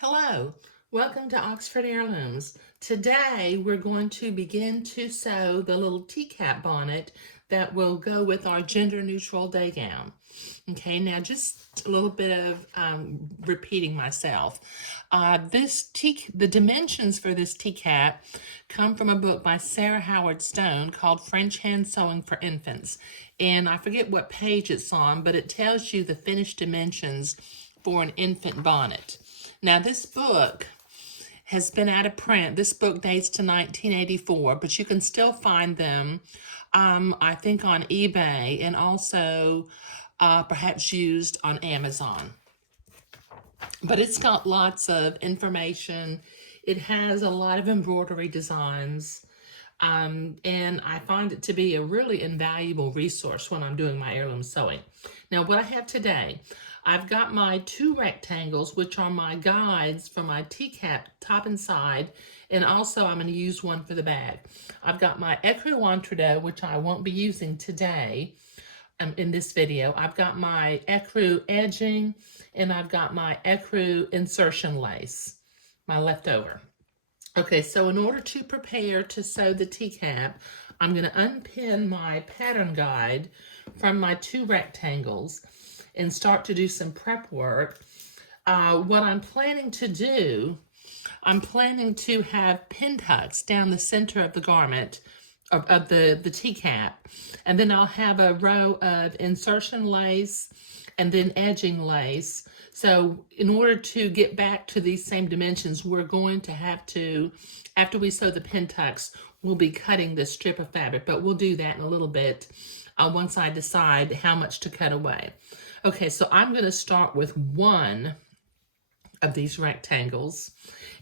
Hello, welcome to Oxford Heirlooms. Today we're going to begin to sew the little teacup bonnet that will go with our gender neutral day gown. Okay, now just a little bit of repeating myself. The dimensions for this teacup come from a book by Sarah Howard Stone called French Hand Sewing for Infants. And I forget what page it's on, but it tells you the finished dimensions for an infant bonnet. Now, this book has been out of print. This book dates to 1984, but you can still find them, I think, on eBay and also perhaps used on Amazon. But it's got lots of information. It has a lot of embroidery designs. And I find it to be a really invaluable resource when I'm doing my heirloom sewing. Now, what I have today, I've got my two rectangles, which are my guides for my teacup top and side, and also I'm going to use one for the bag. I've got my ecru entree, which I won't be using today in this video. I've got my ecru edging, and I've got my ecru insertion lace, my leftover. Okay, so in order to prepare to sew the teacup, I'm going to unpin my pattern guide from my two rectangles and start to do some prep work. What I'm planning to do, I'm planning to have pin tucks down the center of the garment, of the teacup, and then I'll have a row of insertion lace and then edging lace. So in order to get back to these same dimensions, we're going to have to, after we sew the pin tucks, we'll be cutting this strip of fabric, but we'll do that in a little bit once I decide how much to cut away. Okay, so I'm going to start with one of these rectangles.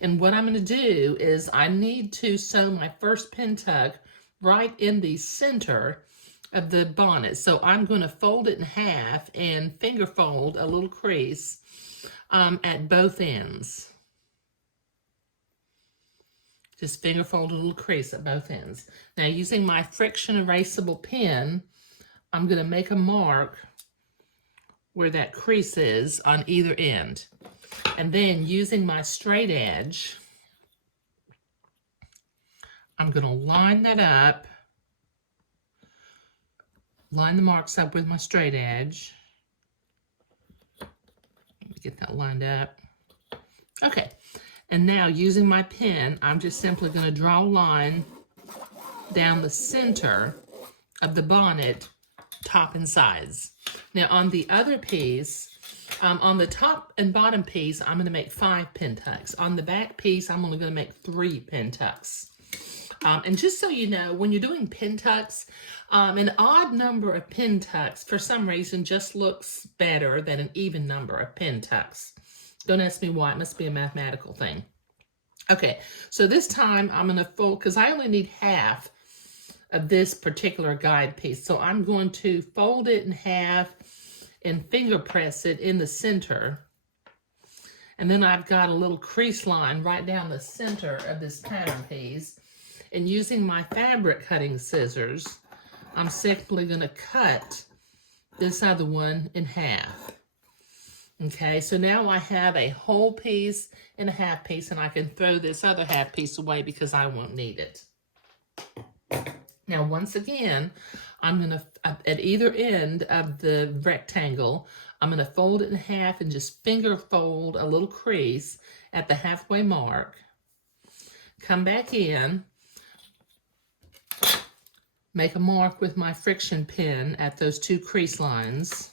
And what I'm going to do is I need to sew my first pin tuck right in the center of the bonnet. So I'm going to fold it in half and finger fold a little crease at both ends. Just finger fold a little crease at both ends. Now, using my friction erasable pen, I'm going to make a mark where that crease is on either end. And then using my straight edge, I'm going to line that up, line the marks up with my straight edge. Let me get that lined up. Okay, and now using my pen, I'm just simply going to draw a line down the center of the bonnet, top and sides. Now on the other piece, on the top and bottom piece, I'm going to make 5 pin tucks. On the back piece, I'm only going to make 3 pin tucks. And just so you know, when you're doing pin tucks, an odd number of pin tucks, for some reason, just looks better than an even number of pin tucks. Don't ask me why. It must be a mathematical thing. Okay, so this time I'm going to fold, because I only need half of this particular guide piece. So I'm going to fold it in half and finger press it in the center. And then I've got a little crease line right down the center of this pattern piece. And using my fabric cutting scissors, I'm simply going to cut this other one in half. Okay, so now I have a whole piece and a half piece, and I can throw this other half piece away because I won't need it. Now, once again, I'm going to, at either end of the rectangle, I'm going to fold it in half and just finger fold a little crease at the halfway mark. Come back in, make a mark with my friction pin at those 2 crease lines.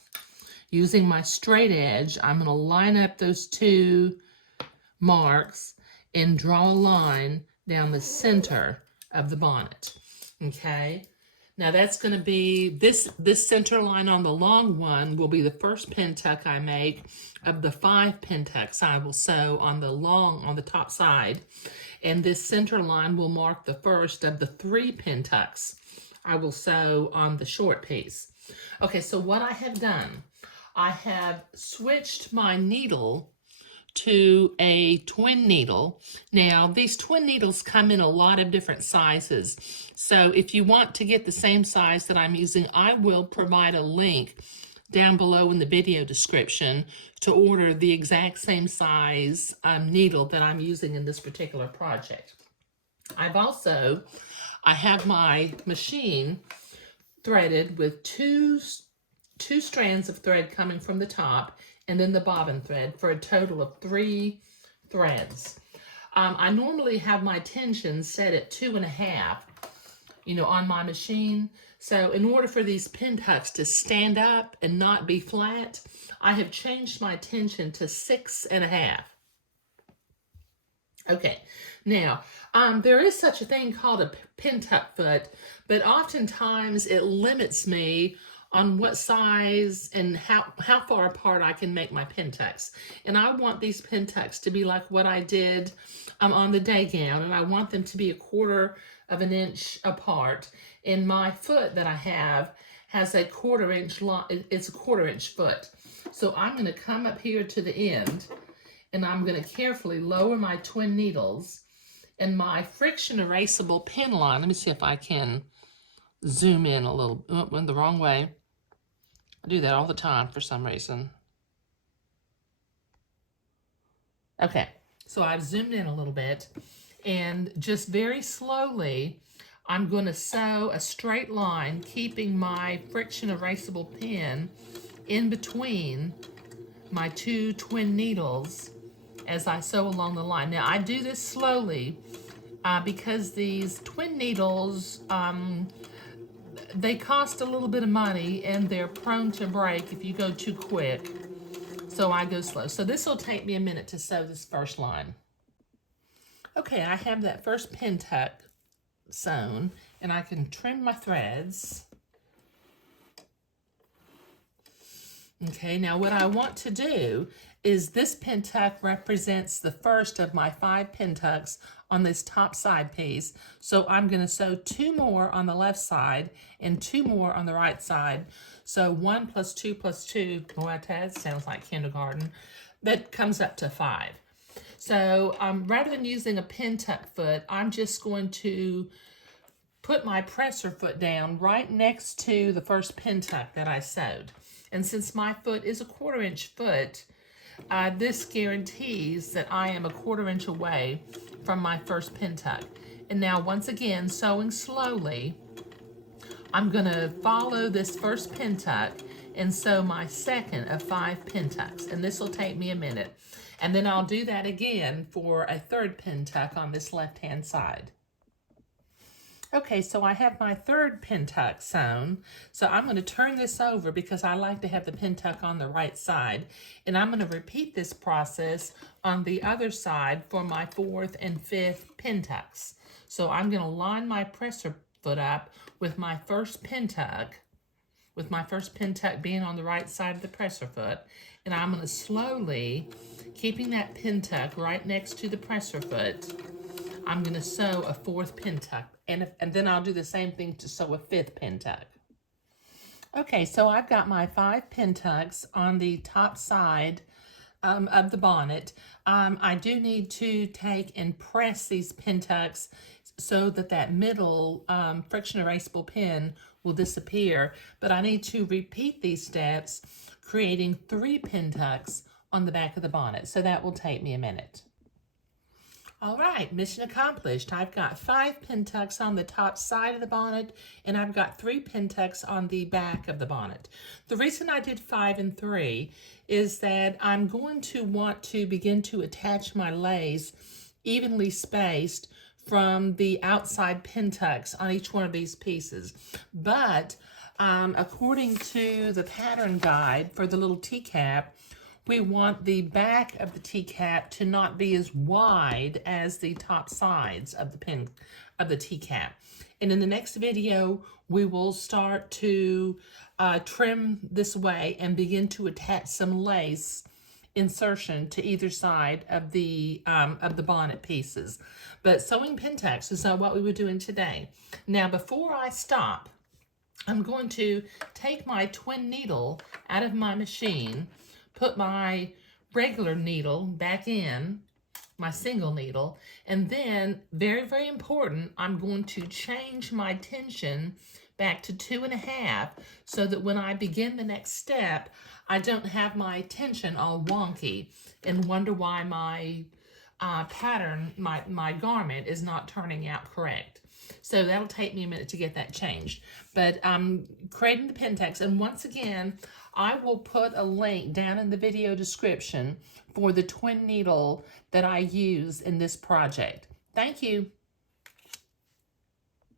Using my straight edge, I'm going to line up those 2 marks and draw a line down the center of the bonnet. Okay, now that's going to be, this center line on the long one will be the first pin tuck I make of the 5 pin tucks I will sew on the top side. And this center line will mark the first of the 3 pin tucks I will sew on the short piece. Okay, so what I have done, I have switched my needle to a twin needle. Now, these twin needles come in a lot of different sizes. So if you want to get the same size that I'm using, I will provide a link down below in the video description to order the exact same size needle that I'm using in this particular project. I have my machine threaded with two strands of thread coming from the top and then the bobbin thread for a total of 3 threads. I normally have my tension set at 2.5, on my machine. So in order for these pin tucks to stand up and not be flat, I have changed my tension to 6.5. Okay, now there is such a thing called a pin tuck foot, but oftentimes it limits me on what size and how far apart I can make my pin tucks. And I want these pin tucks to be like what I did on the day gown, and I want them to be 1/4 of an inch apart. And my foot that I have has a 1/4 inch long, it's a 1/4 inch foot. So I'm going to come up here to the end, and I'm going to carefully lower my twin needles, and my friction erasable pin line. Let me see if I can zoom in a little. Oh, went the wrong way. I do that all the time for some reason. Okay, so I've zoomed in a little bit, and just very slowly, I'm going to sew a straight line, keeping my friction erasable pin in between my 2 twin needles as I sew along the line. Now, I do this slowly because these twin needles, they cost a little bit of money and they're prone to break if you go too quick. So I go slow. So this will take me a minute to sew this first line. Okay, I have that first pin tuck sewn, and I can trim my threads. Okay, now what I want to do is this pin tuck represents the first of my 5 pin tucks on this top side piece. So I'm going to sew 2 more on the left side and 2 more on the right side. So 1 + 2 + 2, boy, that sounds like kindergarten. That comes up to 5. So rather than using a pin tuck foot, I'm just going to put my presser foot down right next to the first pin tuck that I sewed. And since my foot is a 1/4 inch foot, this guarantees that I am a 1/4 inch away from my first pin tuck. And now once again, sewing slowly, I'm gonna follow this first pin tuck and sew my second of 5 pin tucks. And this will take me a minute. And then I'll do that again for a 3rd pin tuck on this left-hand side. Okay, so I have my 3rd pin tuck sewn. So I'm going to turn this over because I like to have the pin tuck on the right side. And I'm going to repeat this process on the other side for my 4th and 5th pin tucks. So I'm going to line my presser foot up with my first pin tuck, being on the right side of the presser foot. And I'm going to slowly, keeping that pin tuck right next to the presser foot, I'm going to sew a 4th pin tuck. And then I'll do the same thing to sew a 5th pin tuck. Okay, so I've got my 5 pin tucks on the top side of the bonnet. I do need to take and press these pin tucks so that middle friction erasable pin will disappear. But I need to repeat these steps, creating 3 pin tucks on the back of the bonnet. So that will take me a minute. All right, mission accomplished. I've got 5 pin tucks on the top side of the bonnet, and I've got 3 pin tucks on the back of the bonnet. The reason I did 5 and 3 is that I'm going to want to begin to attach my lace evenly spaced from the outside pin tucks on each one of these pieces. But according to the pattern guide for the little teacup, we want the back of the teacup to not be as wide as the top sides of the teacup. And in the next video, we will start to trim this way and begin to attach some lace insertion to either side of the bonnet pieces. But sewing pin tucks is what we were doing today. Now, before I stop, I'm going to take my twin needle out of my machine, put my regular needle back in, my single needle, and then, very, very important, I'm going to change my tension back to 2.5 so that when I begin the next step, I don't have my tension all wonky and wonder why my pattern, my garment is not turning out correct. So that'll take me a minute to get that changed. But I'm creating the pin text, and once again, I will put a link down in the video description for the twin needle that I use in this project. Thank you.